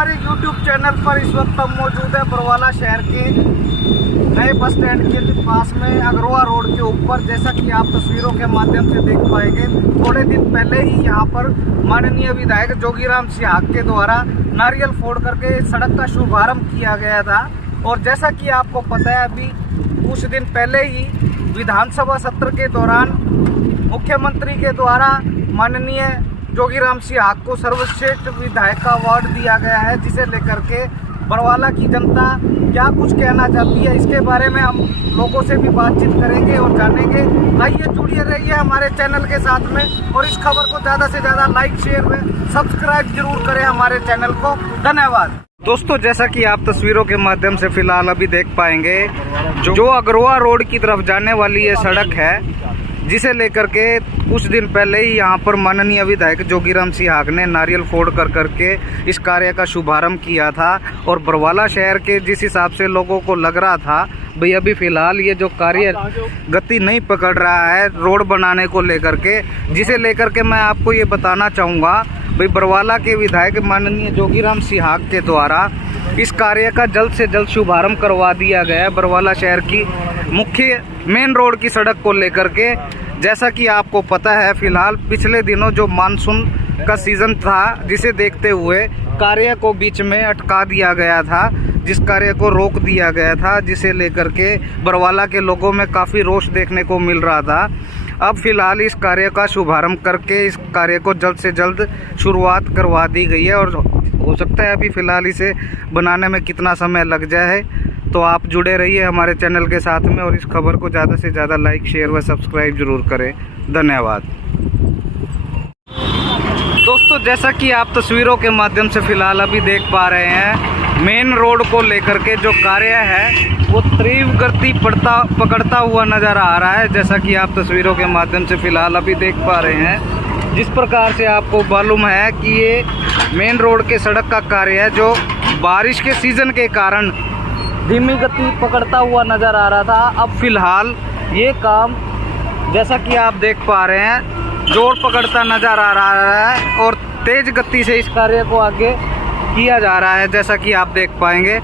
हमारे YouTube channel पर इस वक्त हम मौजूद है बरवाला शहर के नए बस स्टैंड के पास में अग्रवा रोड के ऊपर। जैसा कि आप तस्वीरों के माध्यम से देख पाएंगे, थोड़े दिन पहले ही यहाँ पर माननीय विधायक जोगीराम सिहाग के द्वारा नारियल फोड़ करके सड़क का शुभारंभ किया गया था। और जैसा कि आपको पता है, अभी कुछ दिन पहले ही विधानसभा सत्र के दौरान मुख्यमंत्री के द्वारा माननीय जोगीराम सिहाग को सर्वश्रेष्ठ विधायक का अवार्ड दिया गया है, जिसे लेकर के बरवाला की जनता क्या कुछ कहना चाहती है, इसके बारे में हम लोगों से भी बातचीत करेंगे और जानेंगे। आइए जुड़िए रहिए हमारे चैनल के साथ में और इस खबर को ज़्यादा से ज़्यादा लाइक, शेयर व सब्सक्राइब जरूर करें हमारे चैनल को। धन्यवाद दोस्तों। जैसा कि आप तस्वीरों के माध्यम से फिलहाल अभी देख पाएंगे, जो अग्रवा रोड की तरफ जाने वाली ये सड़क है, जिसे लेकर के कुछ दिन पहले ही यहाँ पर माननीय विधायक जोगीराम सिहाग ने नारियल फोड़ करके इस कार्य का शुभारंभ किया था। और बरवाला शहर के जिस हिसाब से लोगों को लग रहा था भाई अभी फ़िलहाल ये जो कार्य गति नहीं पकड़ रहा है रोड बनाने को लेकर के, जिसे लेकर के मैं आपको ये बताना चाहूँगा भाई बरवाला के विधायक माननीय जोगीराम सिहाग के द्वारा इस कार्य का जल्द से जल्द शुभारंभ करवा दिया गया है बरवाला शहर की मुख्य मेन रोड की सड़क को लेकर के। जैसा कि आपको पता है, फिलहाल पिछले दिनों जो मानसून का सीज़न था, जिसे देखते हुए कार्य को बीच में अटका दिया गया था, जिस कार्य को रोक दिया गया था, जिसे लेकर के बरवाला के लोगों में काफ़ी रोष देखने को मिल रहा था। अब फिलहाल इस कार्य का शुभारंभ करके इस कार्य को जल्द से जल्द शुरुआत करवा दी गई है और हो सकता है अभी फ़िलहाल इसे बनाने में कितना समय लग जाए। तो आप जुड़े रहिए हमारे चैनल के साथ में और इस खबर को ज़्यादा से ज़्यादा लाइक, शेयर व सब्सक्राइब जरूर करें। धन्यवाद दोस्तों। जैसा कि आप तस्वीरों के माध्यम से फ़िलहाल अभी देख पा रहे हैं, मेन रोड को लेकर के जो कार्य है वो तीव्र गति पकड़ता हुआ नज़र आ रहा है। जैसा कि आप तस्वीरों के माध्यम से फ़िलहाल अभी देख पा रहे हैं, जिस प्रकार से आपको मालूम है कि ये मेन रोड के सड़क का कार्य है, जो बारिश के सीज़न के कारण धीमी गति पकड़ता हुआ नज़र आ रहा था। अब फिलहाल ये काम जैसा कि आप देख पा रहे हैं जोर पकड़ता नज़र आ रहा है और तेज़ गति से इस कार्य को आगे किया जा रहा है। जैसा कि आप देख पाएंगे,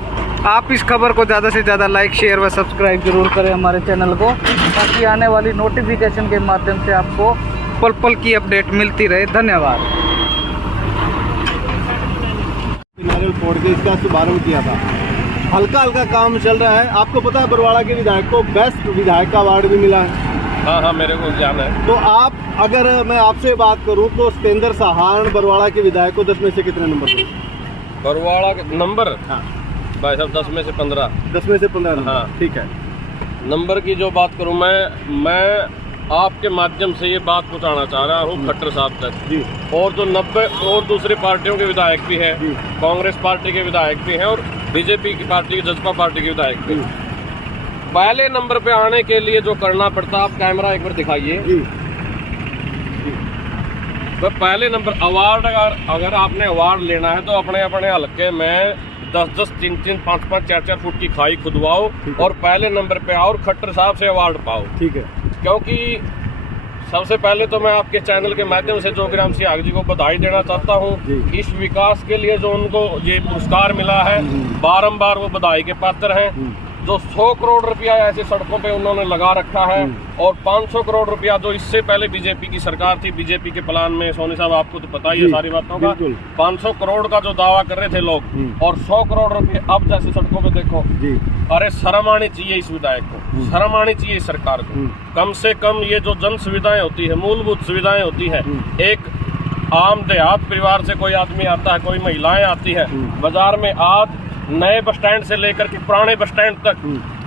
आप इस खबर को ज़्यादा से ज़्यादा लाइक, शेयर व सब्सक्राइब जरूर करें हमारे चैनल को, ताकि आने वाली नोटिफिकेशन के माध्यम से आपको पल पल की अपडेट मिलती रहे। धन्यवाद। नारियल फोड़ के इसका शुभारंभ किया था, हल्का हल्का काम चल रहा है। आपको पता है बरवाला के विधायक को बेस्ट विधायक का अवार्ड भी मिला है। हाँ, मेरे को ज्ञान है। तो आप अगर मैं आपसे बात करूं तो सतेंद्र साहान बरवाला के विधायक को 10 में से कितने नंबर दें? बरवाला के नंबर? हाँ भाई साहब 10 में से 15। 10 में से 15? हाँ ठीक है। नंबर की जो बात करूं, मैं आपके माध्यम से ये बात पहुंचाना चाह रहा हूं खट्टर साहब तक जी। और जो 90 और दूसरी पार्टियों के विधायक भी हैं, कांग्रेस पार्टी के विधायक भी हैं और बीजेपी की पार्टी, जसपा पार्टी के विधायक भी। पहले नंबर पे आने के लिए जो करना पड़ता, आप कैमरा एक बार दिखाइए। तो पहले नंबर अवार्ड, अगर आपने अवार्ड लेना है तो अपने अपने हल्के में 10-10, 3-3, 5-5, 4-4 फुट की खाई खुदवाओ और पहले नंबर पे आओ और खट्टर साहब से अवार्ड पाओ। ठीक है। क्योंकि सबसे पहले तो मैं आपके चैनल के माध्यम से जोगीराम सिहाग जी को बधाई देना चाहता हूँ। इस विकास के लिए जो उनको ये पुरस्कार मिला है, बारंबार वो बधाई के पात्र हैं। जो 100 करोड़ रुपया ऐसी सड़कों पे उन्होंने लगा रखा है और 500 करोड़ रुपया जो इससे पहले बीजेपी की सरकार थी, बीजेपी के प्लान में, सोनी साहब आपको तो पता ही है सारी बातों का, 500 करोड़ का जो दावा कर रहे थे लोग और 100 करोड़ रुपये अब जैसे सड़कों पे देखो। अरे शर्म आनी चाहिए इस विधायक को, शर्म आनी चाहिए इस सरकार को। कम से कम ये जो जन सुविधाएं होती है, मूलभूत सुविधाएं होती है, एक आम देहात परिवार से कोई आदमी आता है, कोई महिलाएं आती है, बाजार में आज नए बस स्टैंड से लेकर के पुराने बस स्टैंड तक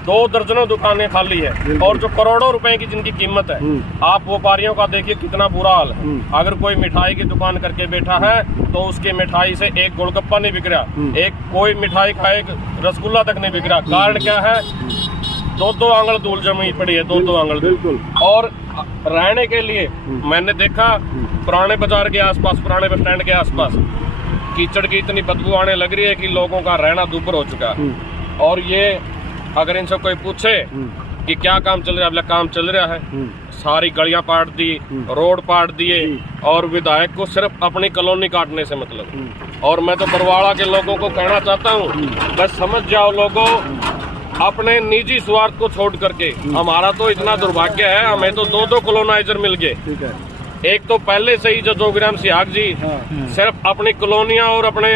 2 दर्जनों दुकानें खाली है और जो करोड़ों रुपए की जिनकी कीमत है, आप व्यापारियों का देखिए कितना बुरा हाल है। अगर कोई मिठाई की दुकान करके बैठा है तो उसकी मिठाई से एक गोलगप्पा नहीं बिक रहा, एक कोई मिठाई का एक रसगुल्ला तक नहीं बिक रहा। कारण क्या है? 2-2 आंगल धूल जमी पड़ी है, 2-2 आंगल। बिल्कुल। और रहने के लिए मैंने देखा पुराने बाजार के आसपास, पुराने बस स्टैंड के आसपास कीचड़ की इतनी बदबू आने लग रही है कि लोगों का रहना दुभर हो चुका है। और ये अगर इनसे कोई पूछे कि क्या काम चल रहा है, काम चल रहा है। सारी गलियां पाट दी, रोड पाट दिए, और विधायक को सिर्फ अपनी कॉलोनी काटने से मतलब। और मैं तो बरवाड़ा के लोगों को कहना चाहता हूँ, बस समझ जाओ लोगों, अपने निजी स्वार्थ को छोड़ करके, हमारा तो इतना दुर्भाग्य है, हमें तो 2-2 कॉलोनाइजर मिल गए। एक तो पहले से ही जो जोगीराम सिहाग जी सिर्फ अपनी कॉलोनियां और अपने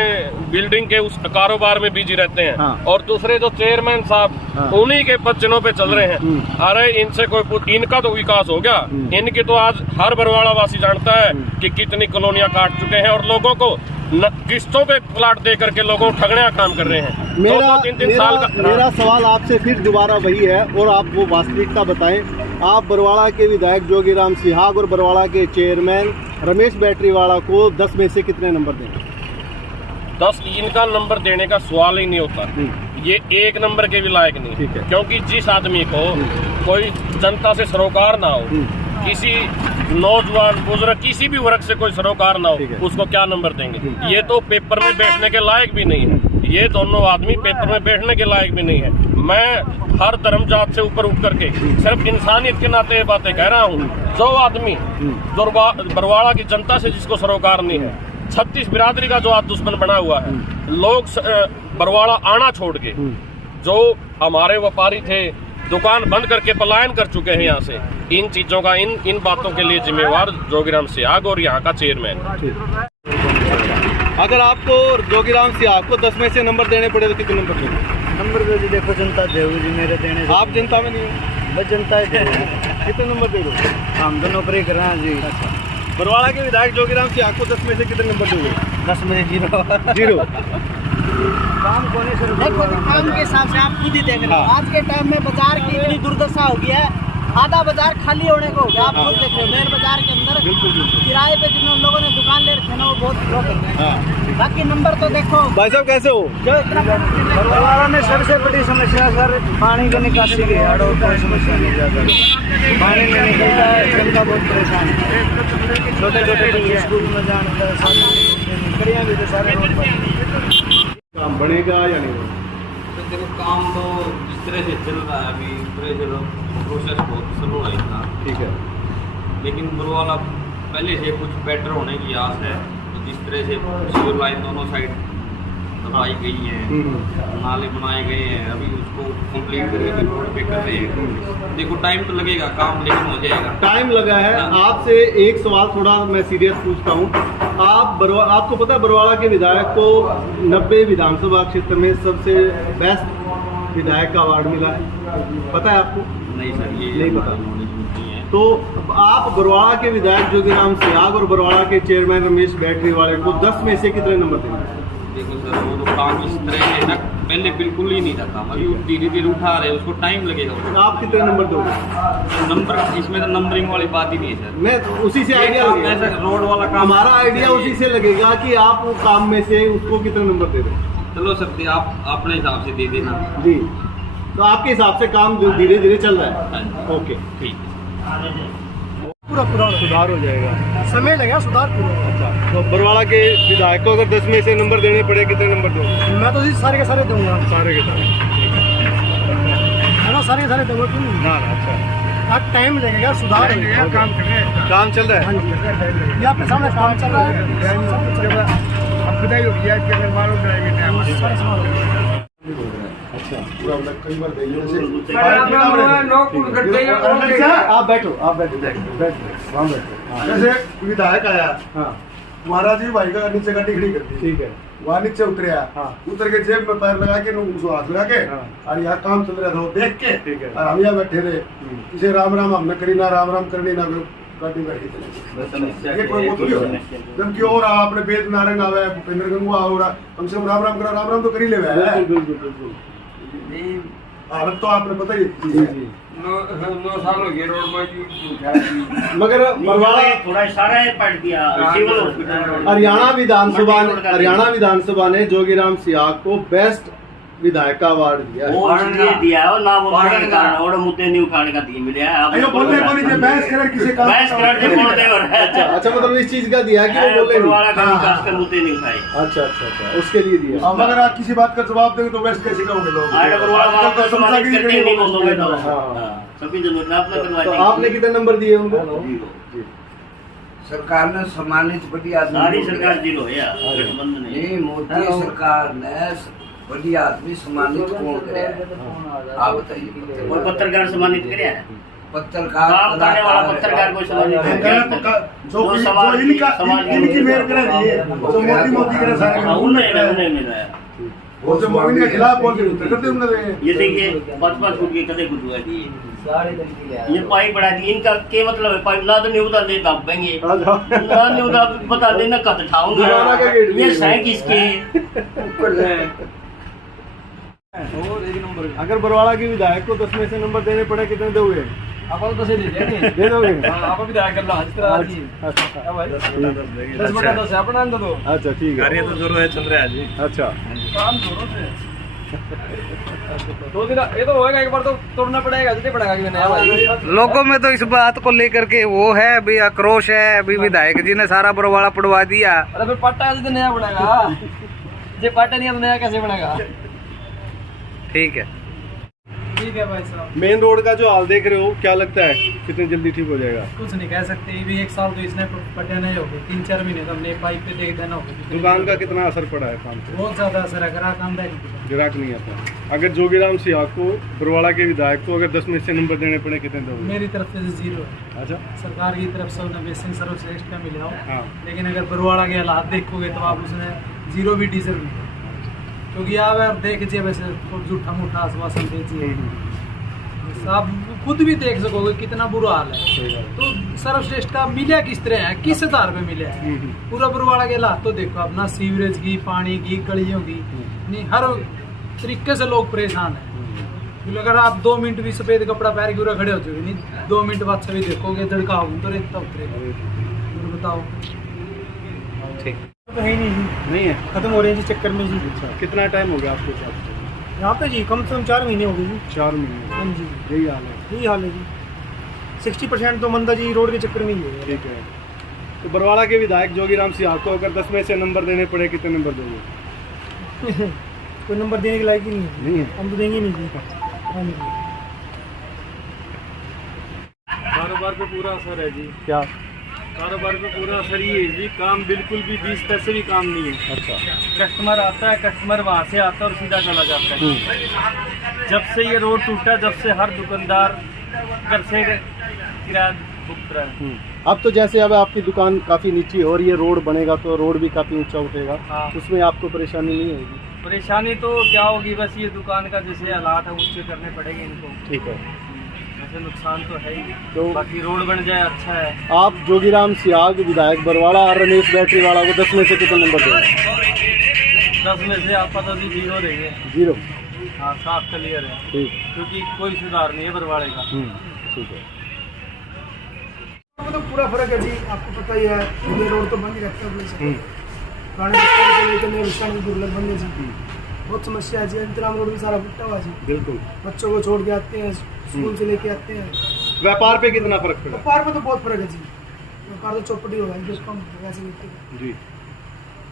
बिल्डिंग के उस कारोबार में बिजी रहते हैं, और दूसरे जो चेयरमैन साहब उन्हीं के पदचिन्हों पे चल रहे हैं। अरे इनसे कोई, इनका तो विकास हो गया, इनकी तो आज हर बरवाड़ा वासी जानता है कि कितनी कॉलोनियां काट चुके हैं, और लोगों को किस्तों पे प्लाट दे करके लोगों को ठगने का काम कर रहे हैं। मेरा 2-3 साल का मेरा सवाल आपसे फिर दोबारा वही है, और आप वो वास्तविकता बताएं। आप बरवाड़ा के विधायक जोगीराम सिहाग और बरवाड़ा के चेयरमैन रमेश बैटरीवाला को 10 में से कितने नंबर देंगे? 10 इनका नंबर देने का सवाल ही नहीं होता, ये 1 नंबर के भी लायक नहीं, क्योंकि जिस आदमी को कोई जनता से सरोकार ना हो, किसी नौजवान बुजुर्ग किसी भी वर्ग से कोई सरोकार ना हो, उसको क्या नंबर देंगे? ये तो पेपर में बैठने के लायक भी नहीं है, ये दोनों आदमी पेपर में बैठने के लायक भी नहीं है। मैं हर धर्म जात से ऊपर उठ करके सिर्फ इंसानियत के नाते ये बातें कह रहा हूँ। जो आदमी बरवाड़ा की जनता से जिसको सरोकार नहीं है, 36 बिरादरी का जो आज दुश्मन बना हुआ है, लोग बरवाड़ा आना छोड़ के, जो हमारे व्यापारी थे दुकान बंद करके पलायन कर चुके हैं यहाँ से, इन चीजों का, इन बातों के लिए जिम्मेवार जोगीराम सिहाग और यहाँ का चेयरमैन। अगर आपको जोगीराम सिहाग को 10 में से नंबर देने पड़े तो कितने नंबर देंगे? नंबर तो जी देखो, जनता देगी जी, मेरे देने से। आप जनता में नहीं हो, बस जनता ही देगी। कितने नंबर दे दो? हम तो नौकरी कर रहे हैं जी। बरवाड़ा के विधायक जोगीराम सिहाग को 10 में से कितने नंबर दोगे? 10 में 0। काम कोने से देखो, काम के हिसाब से आप खुद ही देख रहे हो। आज के टाइम में बाजार की इतनी दुर्दशा हो गई है, आधा बाजार खाली होने को हो गया। आप खुद देख रहे हो, मेरे बाजार के अंदर किराए पे जिन लोगों ने दुकान ले रखे ना, वो बहुत लोग कर रहे हैं। बाकी नंबर तो देखो। भाई साहब कैसे हो? जो बरवाड़ा में सबसे बड़ी समस्या सर पानी की निकासी की है, और कोई समस्या नहीं ज्यादा। पानी नहीं निकलता है, जनता बहुत परेशान है। छोटे छोटे स्कूल में जाने का भी तो सारे रोड पर। काम बनेगा या नहीं? तो देखो, काम तो जिस तरह से चल रहा है अभी, प्रोसेस बहुत स्लो है इतना, ठीक है, लेकिन बरवाला पहले से कुछ बेटर होने की आस है। तो जिस तरह से सीवर लाइन दोनों साइड दबाई गई है, नाले बनाए गए हैं, अभी उसको कंप्लीट करके रोड पे कर रहे हैं। देखो टाइम तो लगेगा, काम लेकिन हो जाएगा। टाइम लगा है। आपसे एक सवाल थोड़ा मैं सीरियस पूछता हूँ। आपको पता है बरवाड़ा के विधायक को 90 विधानसभा क्षेत्र में सबसे बेस्ट विधायक का अवार्ड मिला है, पता है आपको? नहीं सर, ये नहीं पता। नॉलेज नहीं है। तो आप बरवाड़ा के विधायक जोगीराम सिहाग और बरवाड़ा के चेयरमैन रमेश बैटरीवाले को 10 में से कितने नंबर देंगे? देखो सर, वो तो काम इस तरह से ना पहले बिल्कुल ही नहीं था काम, अभी धीरे धीरे उठा रहे, उसको टाइम लगेगा। आप कितने नंबर दोगे? नंबर इसमें तो नंबरिंग वाली बात ही नहीं है सर। मैं उसी से आइडिया ऐसा रोड वाला काम, हमारा आइडिया उसी से लगेगा कि आप वो काम में से उसको कितने नंबर दे रहे हैं। चलो सकते आप अपने हिसाब से दे देना जी, तो आपके हिसाब से काम धीरे धीरे चल रहा है। हाँ, ओके, ठीक है। पूरा सुधार हो जाएगा, समय लगेगा सुधार पूरा। अच्छा, तो बरवाड़ा के विधायक को अगर 10 में से नंबर देने पड़े कितने नंबर दोगे? मैं तो जी सारे के सारे दूंगा। सारे के सारे? सारे के सारे दूंगा। ना अच्छा, आज टाइम लगेगा, सुधार होगा। काम चल रहा है। हाँ जी, ये आपके सामने काम चल रहा है। अब खुदाई होगी है कि अगर मालूम रहेगी अच्छा, पूरा मतलब कई बार देखिए। आप बैठो, वहाँ बैठो। जैसे विधायक आया, हाँ, महाराज जी भाई का नीचे का टिकड़ी कर दी, ठीक है, वहाँ नीचे उतरिया, हाँ। उतर के जेब में पैर लगा के उसको हाथ लगा के, हाँ। और यहाँ काम चल रहा था वो देख के, ठीक है। और हम यहाँ बैठे रहे, इसे राम राम हमने करी ना, राम राम करनी ना, गाड़ी बैठी चले। ये कोई वो थोड़ी होता है। जबकि और आपने वेद नारंग आवे, भूपेंद्र गंगवा हो, कम से कम राम राम करा, राम राम तो करी ले बिल्कुल। हालत तो आपने पता ही। जी जी, 9 साल हो गए रोड में। मगर बरवाड़ा थोड़ा इशारा है पढ़ दिया सिविल हॉस्पिटल। हरियाणा विधानसभा ने जोगीराम सिहाग को बेस्ट विधायक का अवार्ड दिया है। वो ये दिया है, ना वो कारण कारण और मुद्दे नहीं उठाने का दिया मिला है। अयो बोलने को नहीं, बहस करे किसी का बहस करते बोलते और अच्छा मतलब इस चीज का दिया कि वो बोले नहीं। वाला का विकास के मुद्दे नहीं उठाए। अच्छा उसके लिए दिया। अब अगर आप किसी बात का जवाब देंगे तो बहस कैसे करोगे लोग? आजकल तो समाज करते नहीं बोलोगे तो हाँ। सभी जनता अपना तो करवाएंगे। आपने कितने नंबर दिए उनको? जी। सरकार ने सम्मानित बड़ी आदमी सारी सरकार जीरो है यार, गठबंधन नहीं। नहीं, मोदी सरकार ने बड़ी आदमी सम्मानित कौन करे आप बताइए? कोई पत्रकार सम्मानित करे है? पत्रकार काम करने वाला पत्रकार को सम्मानित करे? जो इनकी मेहर करे नहीं है, जो मोदी करे सारे उन्हें मिला है। वो जो मोदी के खिलाफ बोलते हैं करते उन्होंने। ये देखिए 5-5 फुट के कदे गुजवा दिए, ये पाइप बढ़ा दी। इनका क्या मतलब है? पाइप ना तो नहीं उतार दे दापेंगे, ना नहीं उतार बता देना कद उठाऊंगा। ये सैंक इसके अगर बरवाड़ा के विधायक को 10 में से नंबर देने पड़े कितने दोगे? आप तो दे देंगे, दे दोगे? आप भी विधायक कर लो आज तरह आज ही। भाई 10/10 अपना दे दो। अच्छा ठीक है। कार्य तो जोरों है चल रहा है जी। अच्छा काम जोरों से 2 दिन ये तो होएगा, एक बार तो तोड़ना पड़ेगा, जितने पड़ेगा कि नया भाई। लोगों में तो इस बात को लेकर के वो है अभी आक्रोश है, अभी विधायक जी ने सारा बरवाड़ा पड़वा दिया। अरे फिर पट्टा जितने नया बनेगा, जे पट्टा नहीं है तो नया कैसे बनेगा? ठीक है। ठीक है भाई साहब। मेन रोड का जो हाल देख रहे हो, क्या लगता है कितनी जल्दी ठीक हो जाएगा? कुछ नहीं कह सकते, ये भी 1 साल तो इसने पट्टा नहीं हो गए, 3-4 महीने तो हमने पाइप पे देख देना होगा। दुकान का कितना असर पड़ा है काम पे? बहुत ज्यादा असर है, ग्राहक आंदा नहीं। ग्राहक नहीं आता। अगर जोगीराम सियाह को, बरवाड़ा के विधायक को, अगर 10 में से नंबर देने पड़े कितने दोगे? मेरी तरफ से 0 है। अच्छा सरकार की तरफ से उन्हें बेसिक सर्वश्रेष्ठ का मिला हो, हाँ। लेकिन अगर बरवाड़ा के हालात देखोगे तो आप उसने 0 भी डिजर्व नहीं, क्योंकि आप देखिए वैसे झूठा मूठा आश्वासन दीजिए, आप खुद भी देख सकोगे कितना बुरा हाल है। तो सर्वश्रेष्ठ का मिला किस तरह है, किस आधार पे मिला है? पूरा बरवाड़ा के हालात तो देखो आप, ना सीवरेज की, पानी की, गलियों की, नहीं हर तरीके से लोग परेशान हैं। अगर आप 2 मिनट भी सफेद कपड़ा पहन के पूरा खड़े हो जाओगे, नहीं 2 मिनट बाद सभी देखोगे दड़का होगी तो रेता उतरेगा। बताओ ठीक तो है नहीं है, खत्म हो रहे हैं जी चक्कर में जी। अच्छा कितना टाइम हो गया आपके साथ? यहाँ पे जी कम से कम 4 महीने हो गए जी। 4 महीने। हाँ जी, यही हाल है। यही हाल है जी। 60% तो मंदा जी रोड के चक्कर में ही है। ठीक है। तो बरवाड़ा के विधायक जोगीराम सियाह को अगर 10 में से नंबर देने पड़े कितने नंबर दोगे? कोई नंबर देने के लायक ही नहीं है, नहीं है। हम तो देंगे नहीं जी। हाँ जी। कारोबार पे पूरा असर है जी। क्या? कारोबार पे पूरा असर ये है जी, काम बिल्कुल भी 20 पैसे भी काम नहीं है। अच्छा कस्टमर आता है, कस्टमर वहाँ से आता है और सीधा चला जाता है। जब से ये रोड टूटा, जब से हर दुकानदार घर से किराया भुगत रहा है। अब तो जैसे अब आपकी दुकान काफ़ी नीची हो रही है, रोड बनेगा तो रोड भी काफ़ी ऊंचा उठेगा, हाँ। उसमें आपको परेशानी नहीं होगी? परेशानी तो क्या होगी, बस ये दुकान का जैसे हालात है ऊंचे करने पड़ेंगे इनको। ठीक है। वैसे नुकसान तो है ही, तो बाकी रोड बन जाए अच्छा है। आप जोगीराम सियाह विधायक बरवाड़ा और रमेश बैटरी वाला को 10 में से कितने नंबर देंगे? 10 में से आप पता जी 0 देंगे। 0। हाँ साफ क्लियर है, ठीक। क्योंकि कोई सुधार नहीं है बरवाड़े का। ठीक है। मतलब पूरा फर्क है जी, आपको पता ही है। ये रोड तो बंद ही रहता है वैसे। पुराने बस से लेकर नए बस स्टैंड की दुर्लभ बनने जी बहुत समस्या है जी। इंतजाम रोड भी सारा फुटा हुआ जी, बिल्कुल। बच्चों को छोड़ के आते हैं, स्कूल से लेके आते हैं। व्यापार पे कितना फर्क पड़ा? व्यापार में तो बहुत फर्क है जी, व्यापार तो चौपटी होगा डिस्काउंट वैसे लेते जी।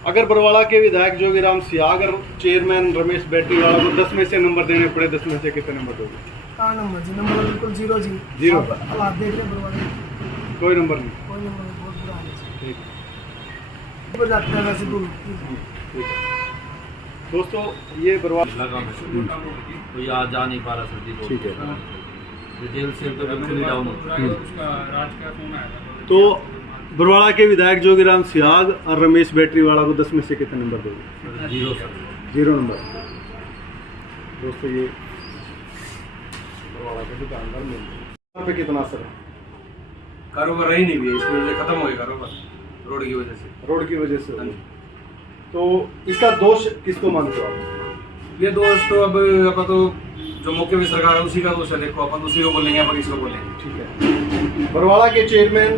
अगर बरवाड़ा के विधायक जोगीराम सियाह अगर चेयरमैन रमेश बैटरी वाला को 10 में से नंबर देने पड़े, 10 में से कितने नंबर दोगे? कहाँ नंबर जी? नंबर बिल्कुल 0 जी। 0। आप हालात देख रहे हैं बरवाड़े, कोई नंबर नहीं। कोई नंबर नहीं, बहुत बुरा हाल है जी। ठीक है। ऊपर जाते हैं वैसे दूर। ठीक है। दोस्तों ये बरवाड़ा कोई आज जा नहीं पा रहा सर जी। ठीक है। डिटेल से तो बिल्कुल ही डाउन तो बरवाड़ा के विधायक जोगीराम सियाग और रमेश बैटरी वाला को 10 में से कितने नंबर दोगे? 0 सर। 0 नंबर। दोस्तों ये बरवाड़ा के दुकानदार मिल पे कितना असर है? कारोबार रही नहीं भी, इसकी वजह से खत्म हो गया कारोबार रोड की वजह से। रोड की वजह से हो गया। तो इसका दोष किसको मानते हो आप? ये दोष तो अब अपन तो जो मौके में सरकार है उसी का दोष है। देखो अपन उसी को बोलेंगे, अपन किसको बोलेंगे? ठीक है। बरवाड़ा के चेयरमैन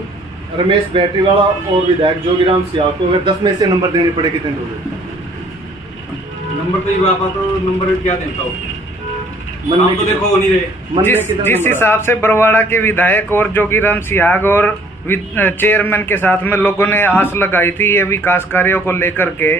रमेश बैटरीवाला और विधायक जोगीराम सियाह को अगर 10 में से नंबर देने पड़े कितने दोगे? नंबर तो ये बापा तो नंबर क्या देता हूँ मन तो देखो हो नहीं रहे। जिस हिसाब से बरवाड़ा के विधायक और जोगीराम सियाग और चेयरमैन के साथ में लोगों ने आस लगाई थी ये विकास कार्यों को लेकर के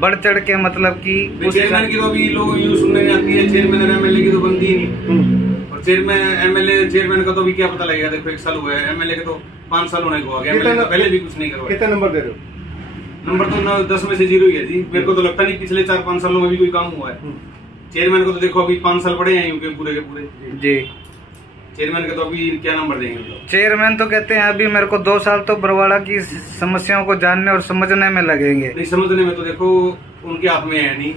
बढ़ चढ़ के, मतलब कि चेयरमैन की तो अभी लोग यूँ सुनने में आती है, चेयरमैन और एमएलए की तो बनती ही नहीं। और चेयरमैन का तो अभी क्या पता लगेगा, देखो 1 साल हुआ है, एमएलए के तो 5 साल होने को आ गया, एमएलए तो पहले भी कुछ नहीं करवाया। कितना नंबर दे रहे हो? नंबर तो 10 में से 0 ही है जी। मेरे को तो लगता नहीं पिछले 4-5 सालों में भी कोई काम हुआ है। चेयरमैन को तो देखो अभी 5 साल पड़े हैं यूं पूरे के पूरे जी। चेयरमैन का तो अभी क्या नंबर देंगे? चेयरमैन तो कहते हैं अभी मेरे को 2 साल तो बरवाड़ा की समस्याओं को जानने और समझने में लगेंगे। नहीं, समझने में तो देखो उनके हाथ में है नहीं,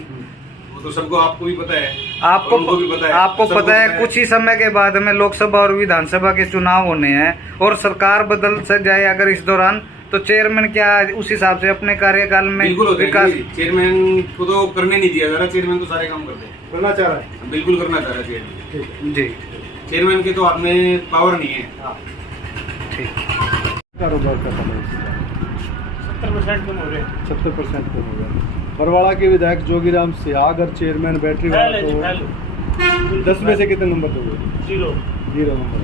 वो तो सबको, आपको भी पता है, आपको भी पता है, आपको पता है कुछ ही समय के बाद में लोकसभा और विधानसभा के चुनाव होने हैं और सरकार बदल से जाए अगर इस दौरान, तो चेयरमैन क्या उस हिसाब से अपने कार्यकाल में विकास, चेयरमैन को तो करने नहीं दिया जा रहा। चेयरमैन तो सारे काम करना चाह रहा है, बिल्कुल करना चाह रहा है चेयरमैन जी। चेयरमैन के तो हाथ में पावर नहीं है। कारोबार का समय 70% कम हो रहे, 70% कम हो गया। बरवाड़ा के विधायक जोगीराम सियाग और चेयरमैन बैटरी वाला को 10 में से कितने नंबर दोगे? 0 नंबर।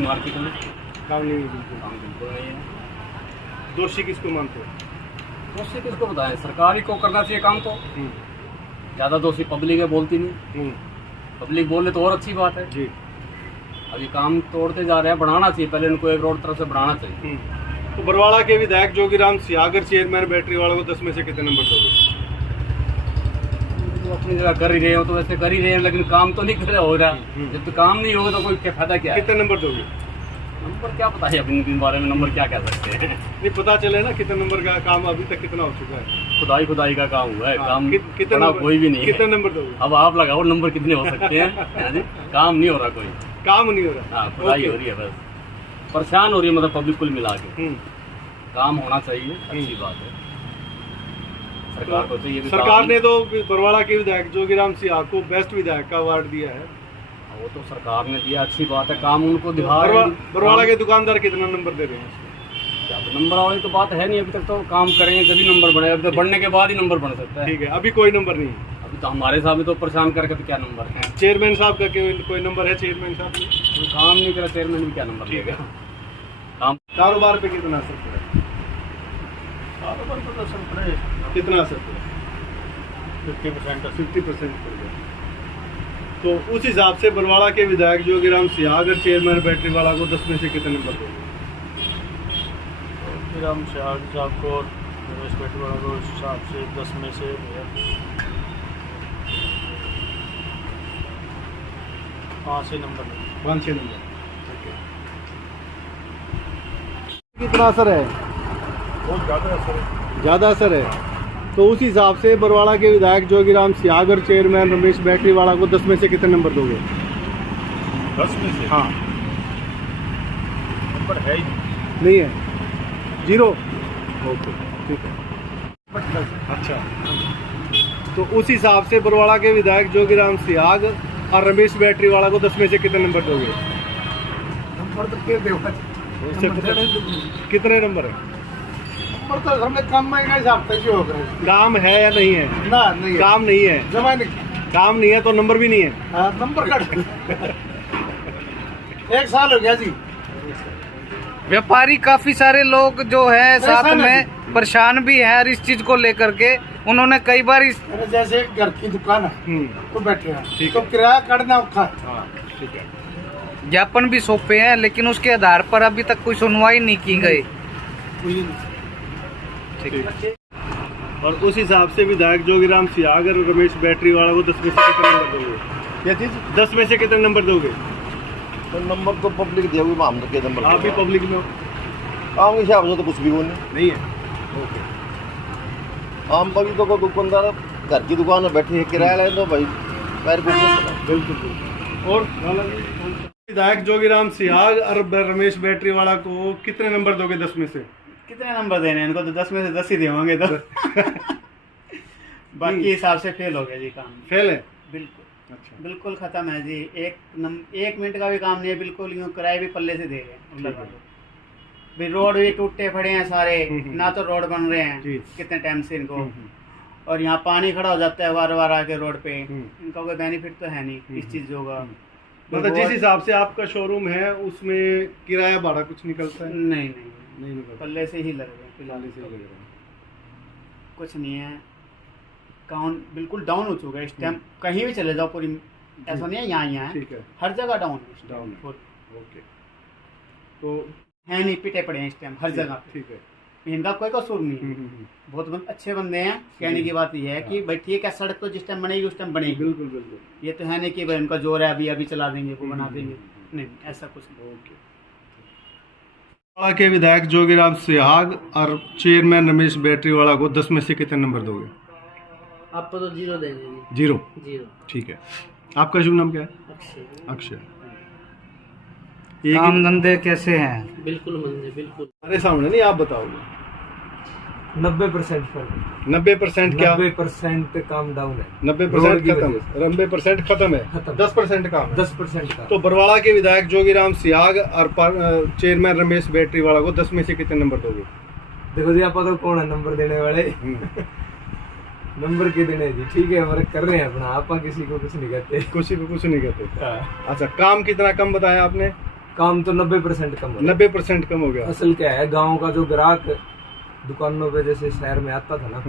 मार्केट में काम नहीं, बिल्कुल नहीं है। दोषी किसको मानते हो? दोषी किसको बताएं, सरकार ही को करना चाहिए काम तो। ज्यादा दोषी पब्लिक है, बोलती नहीं। पब्लिक बोले तो और अच्छी बात है जी। अभी काम तोड़ते जा रहे हैं, बढ़ाना चाहिए, पहले इनको एक रोड तरफ से बढ़ाना चाहिए। तो बरवाड़ा के विधायक जोगीराम सियाग और चेयरमैन बैटरी वाला को 10 में से कितने नंबर दोगे? तो अपनी जगह कर ही रहे हो, तो वैसे कर ही रहे हैं, लेकिन काम तो नहीं कर हो रहा। जब तो काम नहीं होगा तो कोई क्या फायदा क्या है? कितने नंबर दोगे? नंबर क्या पता है अभी इनके बारे में, नंबर क्या कह सकते हैं। नहीं पता चले ना कितने नंबर का काम अभी तक कितना हो चुका है। खुदाई का काम हुआ है, काम कितना कोई भी नहीं। कितने नंबर दोगे? अब आप लगाओ नंबर कितने हो सकते हैं। काम नहीं हो रहा कोई, काम नहीं हो रहा। हाँ, खुदाई हो रही है, बस परेशान हो रही है, मतलब पब्लिक कुल मिला के। काम होना चाहिए, अच्छी बात है, सरकार को चाहिए। सरकार ने तो बरवाड़ा के विधायक जोगीराम सियाग को बेस्ट विधायक का अवार्ड दिया है। वो तो सरकार ने दिया, अच्छी बात है, काम उनको दिखा रहे हैं। बरवाड़ा के दुकानदार कितना नंबर दे रहे हैं? नंबर वाली तो बात है नहीं, अभी तक तो काम करेंगे तभी नंबर बढ़ेगा, अभी तो बढ़ने के बाद ही नंबर बढ़ सकता है। ठीक है, अभी कोई नंबर नहीं? अभी तो हमारे सामने तो परेशान करके तो क्या नंबर है। चेयरमैन साहब का कोई नंबर है? चेयरमैन साहब ने काम नहीं करा, चेयरमैन भी क्या नंबर? ठीक है। काम कारोबार पे कितना असर पड़ा? कारोबार पर तो असर पड़े, कितना असर पड़ा? 50% पड़ गया। तो उस हिसाब से बरवाड़ा के विधायक जोगीराम सियाग और चेयरमैन बैटरी वाला को 10 में से कितने नंबर दोगे? जोगीराम सियाग साहब को, रमेश बैटरी वाला को उस हिसाब से 10 में से 5 नंबर। 5-6 नंबर। कितना असर है? बहुत ज़्यादा असर है। ज़्यादा असर है। तो उस हिसाब से बरवाड़ा के विधायक जोगीराम सियाग और चेयरमैन रमेश बैटरी वाला को 10 में से कितने नंबर दोगे? 10 में से? हाँ। नंबर है ही नहीं है, 0। ओके, ठीक है। अच्छा, तो उस हिसाब से बरवाड़ा के विधायक जोगीराम सियाग और रमेश बैटरी वाला को 10 में से कितने नंबर दोगे? नंबर तो फिर देगा, कितने नंबर है? नंबर तो हमने काम में का हिसाब से क्यों होगा? काम है या नहीं है? ना, नहीं है। काम नहीं है, जमा नहीं, काम नहीं है तो नंबर भी नहीं है। नंबर कट 1 साल हो गया जी। व्यापारी काफी सारे लोग जो है साथ में परेशान भी है और इस चीज को लेकर के उन्होंने कई बार जैसे घर की दुकान है तो बैठे हैं, ठीक तो है। किराया काटना औखा है। हाँ, ठीक है। ज्ञापन भी सौंपे हैं, लेकिन उसके आधार पर अभी तक कोई सुनवाई नहीं की गई। ठीक है। और उस हिसाब से विधायक जोगीराम सियाग और रमेश बैटरी वाला को 10 में से कितने नंबर दोगे? क्या चीज? 10 में से कितने नंबर दोगे? तो नंबर तो पब्लिक दिया हुई, हम तो क्या नंबर? आप भी पब्लिक में हो? आम के हिसाब से तो कुछ भी वो नहीं है। ओके। आम पब्लिक तो कोई दुकानदार घर की दुकान में बैठी है, किराया ले तो भाई पैर को बिल्कुल। और विधायक जोगीराम सियाग और रमेश बैटरी वाला को कितने नंबर दोगे 10 में से? कितने नंबर देने हैं इनको? तो 10 में से 10 ही देंगे तो बाकी हिसाब से फेल हो गया जी काम। फेल है बिल्कुल। अच्छा, बिल्कुल खत्म है जी। 1 मिनट का भी काम नहीं है, बिल्कुल यूँ किराए भी पल्ले से दे रहे हैं। भाई रोड भी टूटे पड़े हैं सारे, ना तो रोड बन रहे हैं कितने टाइम से इनको, और यहाँ पानी खड़ा हो जाता है बार बार आके रोड पे, इनका कोई बेनिफिट तो है नहीं इस चीज़ों का। मतलब जिस हिसाब से आपका शोरूम है उसमें किराया भाड़ा कुछ निकलता है? नहीं निकलता, पल्ले से ही लग रहे हैं फिलहाल, से लग रहा है। कुछ नहीं है। काउंट बिल्कुल डाउन हो चुका है इस टाइम, कहीं भी चले जाओ पूरी, ऐसा नहीं है यहाँ है, ठीक है, हर जगह डाउन है, डाउन है। ओके, तो है नहीं, पिटे पड़े हैं इस टाइम हर जगह। ठीक है, इनका कोई कसूर नहीं है, बहुत अच्छे बंदे हैं। कहने की बात यह है कि भाई ठीक है, सड़क तो जिस टाइम बनेगी उस टाइम बनेगी, बिल्कुल बिल्कुल। ये तो है नहीं कि भाई उनका जोर है अभी चला देंगे वो बना देंगे, नहीं ऐसा कुछ नहीं। ओके। के विधायक जोगीराम सिहाग और चेयरमैन रमेश बैटरीवाला को 10 में से कितने नंबर दोगे? आपको तो 0 देंगे। 0? 0। ठीक है। आपका शुभ नाम क्या है? अक्षय। काम धंधे कैसे हैं? बिल्कुल मंदे, बिल्कुल अरे सामने नहीं, आप बताओगे। 90% फर्क। 90% क्या? 90% काम डाउन है। 90% खत्म, 90% खत्म है, 10% काम, 10% का। तो बरवाड़ा के विधायक जोगीराम सिहाग और चेयरमैन रमेश बैटरीवाला को 10 में से कितने नंबर दोगे? देखो जी, आप तो कौन है नंबर देने वाले? नंबर के देने जी, ठीक है, हमारे कर रहे हैं अपना, आप किसी को कुछ नहीं कहते, किसी को कुछ नहीं कहते। अच्छा, काम कितना कम बताया आपने? काम तो 90% कम हो गया। 90% कम हो गया। असल क्या है, गांव का जो ग्राहक दुकानों पे जैसे शहर में आता था ना,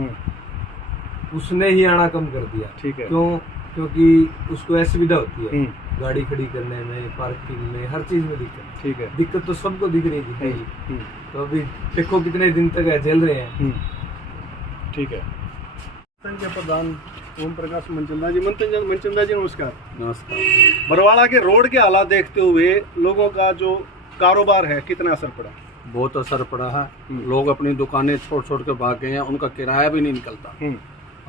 उसने ही आना कम कर दिया। ठीक है। क्यों? क्योंकि उसको असुविधा होती है गाड़ी खड़ी करने में, पार्किंग में, हर चीज में दिक्कत। ठीक है। दिक्कत तो सबको दिख रही है ही। तो अभी देखो कितने दिन तक झेल रहे हैं। ठीक है। प्रधान ओम प्रकाश मनचंदा जी, मनचंदा जी नमस्कार। नमस्कार। बरवाड़ा के रोड के हालात देखते हुए लोगों का जो कारोबार है कितना असर पड़ा? बहुत असर पड़ा है। लोग अपनी दुकानें छोड़ के भाग गए हैं, उनका किराया भी नहीं निकलता।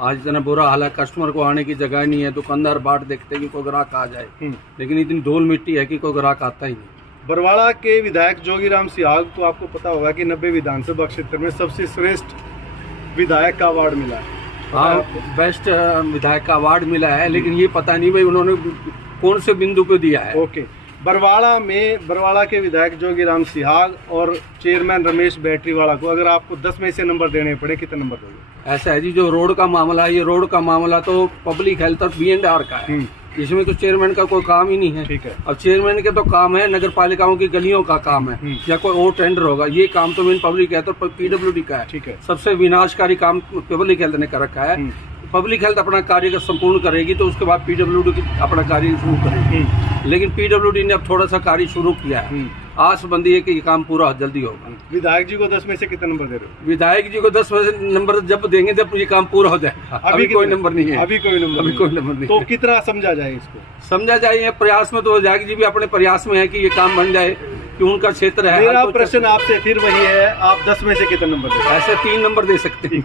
आज इतना बुरा हाल है, कस्टमर को आने की जगह नहीं है, दुकानदार बाट देखते कि कोई ग्राहक आ जाए, लेकिन इतनी धूल मिट्टी है कि कोई ग्राहक आता ही नहीं। बरवाड़ा के विधायक जोगीराम सिहाग को आपको पता होगा कि 90 विधानसभा क्षेत्र में सबसे श्रेष्ठ विधायक का अवार्ड मिला है। हाँ, बेस्ट विधायक का अवार्ड मिला है, लेकिन ये पता नहीं भाई उन्होंने कौन से बिंदु पे दिया है। ओके। बरवाड़ा के विधायक जोगीराम सिहाग और चेयरमैन रमेश बैटरीवाला को अगर आपको 10 में से नंबर देने पड़े, कितने नंबर दोगे? ऐसा है जी, जो रोड का मामला है, ये रोड का मामला तो पब्लिक हेल्थ और B&R का है, इसमें तो चेयरमैन का कोई काम ही नहीं है। ठीक है। अब चेयरमैन के तो काम है नगर पालिकाओं की गलियों का काम है, या कोई और टेंडर होगा, ये काम तो मेन पब्लिक है, तो PWD का है। ठीक है। सबसे विनाशकारी काम पब्लिक हेल्थ ने कर रखा है। पब्लिक हेल्थ अपना कार्य संपूर्ण करेगी तो उसके बाद PWD अपना कार्य शुरू करेगी, लेकिन PWD ने अब थोड़ा सा कार्य शुरू किया है। आसबंदी है कि ये काम पूरा जल्दी होगा। विधायक जी को 10 में से कितने नंबर दे रहे हो? विधायक जी को 10 में से नंबर जब देंगे जब ये काम पूरा हो जाएगा। अभी कोई नंबर नहीं है। अभी कोई नंबर नहीं। तो कितना समझा जाए इसको? समझा जाए प्रयास में, तो विधायक जी भी अपने प्रयास में है कि ये काम बन जाए, कि उनका क्षेत्र है। मेरा प्रश्न आपसे फिर वही है, आप 10 में से कितने नंबर देते? ऐसे 3 नंबर दे सकते हैं।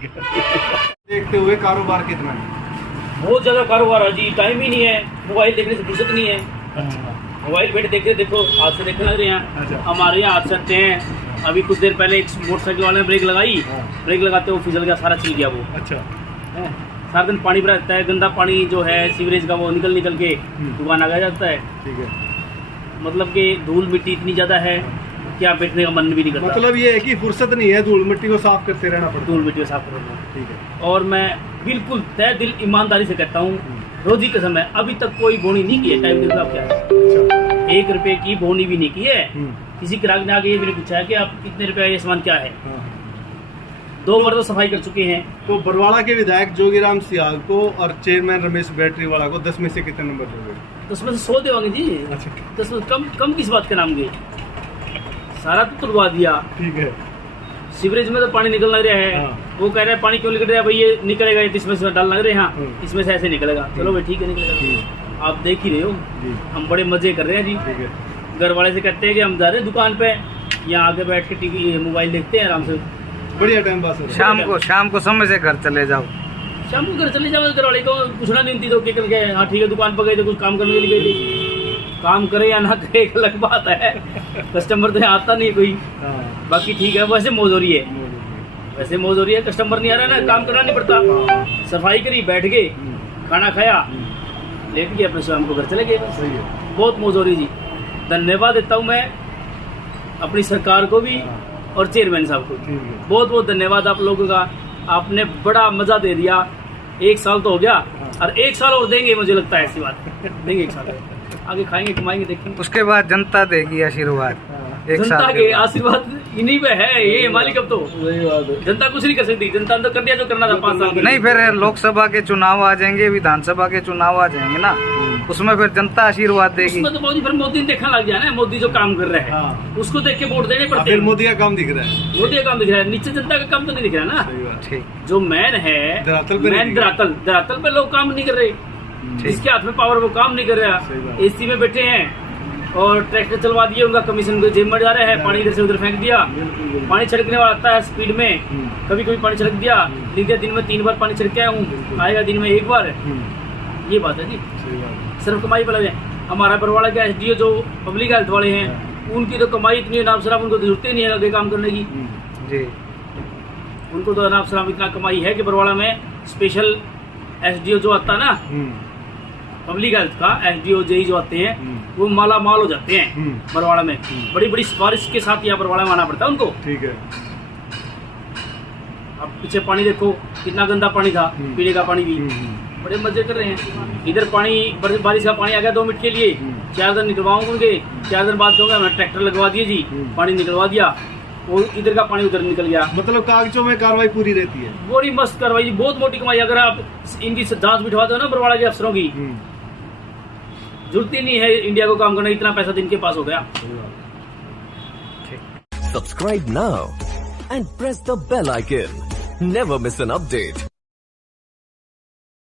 देखते हुए कारोबार कितना है? बहुत ज्यादा कारोबार है जी, टाइम ही नहीं है, मोबाइल देखने से फुर्सत नहीं है। मोबाइल बैठ देखते देखो हाथ से देखने लग रहे हैं। हमारे यहाँ हाथ सकते हैं, अभी कुछ देर पहले एक मोटरसाइकिल वाले ने ब्रेक लगाई, ब्रेक लगाते वो फिसल गया, सारा छिल गया वो। अच्छा। सारा दिन पानी भरा रहता है, गंदा पानी जो है सीवरेज का वो निकल के दुकान आ जाता है। ठीक है। मतलब कि धूल मिट्टी इतनी ज्यादा है क्या बैठने का मन भी नहीं करता। मतलब ये है कि फुर्सत नहीं है, धूल मिट्टी को साफ करते रहना पड़ता है। धूल मिट्टी को साफ करना। ठीक है। और मैं बिल्कुल तय दिल ईमानदारी से कहता हूँ, रोजी कसम है, अभी तक कोई बोनी नहीं की है। टाइम देखो आप क्या है, 1 रुपए की बोनी भी नहीं की है। किसी ग्राहक ने आगे ये भी नहीं पूछा है कि आप कितने रुपए ये सामान क्या है। 2 बार तो सफाई कर चुके हैं। तो बरवाड़ा के विधायक जोगीराम सिहाग को और चेयरमैन रमेश बैटरीवाला को 10 में से कितने नंबर दोगे? 10 में से 100 देवांगे जी। अच्छा। 10 में कम किस बात के नाम गए, सारा तो तुड़वा दिया। ठीक है। सीवरेज में तो पानी निकल लग रहा है। वो कह रहे हैं पानी क्यों निकल रहा है भाई, ये निकलेगा, इसमें से डाल लग रहे हैं, इसमें से ऐसे निकलेगा। चलो भाई ठीक है, निकलेगा। आप देख ही रहे हो, हम बड़े मजे कर रहे हैं जी। घर वाले से कहते हैं कि हम जा रहे हैं दुकान पे, यहाँ आके बैठ के टीवी मोबाइल देखते हैं आराम से, बढ़िया टाइम पास हो। शाम को समय से घर चले जाओ। शाम को घर चले जाओ, घर वाले को पूछना नहीं होती तो क्या कर गए, हाँ ठीक है दुकान पर गए थे, कुछ काम करने के लिए गए थे। काम करे या ना करे एक अलग बात है, कस्टमर तो आता नहीं कोई। बाकी ठीक है, वैसे मौज हो रही है, कस्टमर नहीं आ रहा ना, काम करना नहीं पड़ता। सफाई करी, बैठ गए, खाना खाया, लेट गए, अपने शाम को घर चले गए। बहुत मौज हो रही जी। धन्यवाद देता हूँ मैं अपनी सरकार को भी और चेयरमैन साहब को। बहुत बहुत धन्यवाद आप लोगों का, आपने बड़ा मज़ा दे दिया। 1 साल तो हो गया और 1 साल और देंगे, मुझे लगता है ऐसी बात देंगे 1 साल आगे, खाएंगे कमाएंगे देखेंगे। उसके बाद जनता देगी आशीर्वाद। जनता के आशीर्वाद इन्हीं पे है, ये मालिक। अब तो जनता कुछ नहीं कर सकती, जनता तो कर दिया जो करना था 5 साल। नहीं, फिर लोकसभा के चुनाव आ जाएंगे, विधानसभा के चुनाव आ जाएंगे ना, उसमें फिर जनता आशीर्वाद देगी। उसमें तो मोदी, फिर मोदी ने देखने लग गया ना, मोदी जो काम कर रहा है उसको देख के वोट देने पड़ते हैं। मोदी का काम दिख रहा है, मोदी का काम दिख रहा है, नीचे जनता का काम तो नहीं दिख रहा ना। ठीक, जो मैन है, मैन धरातल पे लोग काम नहीं कर रहे, जिसके हाथ में पावर वो काम नहीं कर रहा। एसी में बैठे हैं और ट्रैक्टर चलवा दिए, उनका कमीशन को जेब में जा रहे हैं, पानी इधर से उधर फेंक दिया। पानी छिड़कने वाला आता है स्पीड में, कभी कभी पानी छिड़क दिया, लिख दिन में 3 बार पानी छिड़क आया हूँ, आएगा दिन में 1 बार। ये बात है जी, सिर्फ कमाई पर लगे। हमारा बरवाड़ा के एसडीओ जो पब्लिक हेल्थ वाले हैं, उनकी तो कमाई इतनी नाम शराब, उनको जरूरत ही नहीं है आगे काम करने की जी। उनको तो नाम शराब इतना कमाई है कि बरवाड़ा में स्पेशल एसडीओ जो आता है ना पब्लिक हेल्थ का, एसडीओ जेई जो आते हैं, वो माला माल हो जाते हैं बरवाड़ा में। बड़ी बड़ी सिफारिश के साथ यहाँ बरवाड़ा में आना पड़ता है उनको। ठीक है। अब पीछे पानी देखो कितना गंदा पानी था, पीने का पानी भी, बड़े मजे कर रहे हैं। इधर पानी बारिश का पानी आ गया 2 मिनट के लिए, 4 दिन निकलवाऊंगे, 4 दिन बाद कहूँगा मैं ट्रैक्टर लगवा दिए जी, पानी निकलवा दिया, वो इधर का पानी उधर निकल गया। मतलब कागजों में कार्रवाई पूरी रहती है, बड़ी मस्त कार्रवाई, बहुत मोटी कमाई। अगर आप इनकी जांच बिठवा दो ना बरवाड़ा के अफसरों की, जरूरत ही नहीं है इंडिया को काम करने, इतना पैसा तो इनके पास हो गया। Subscribe now and press the bell icon. Never miss an update.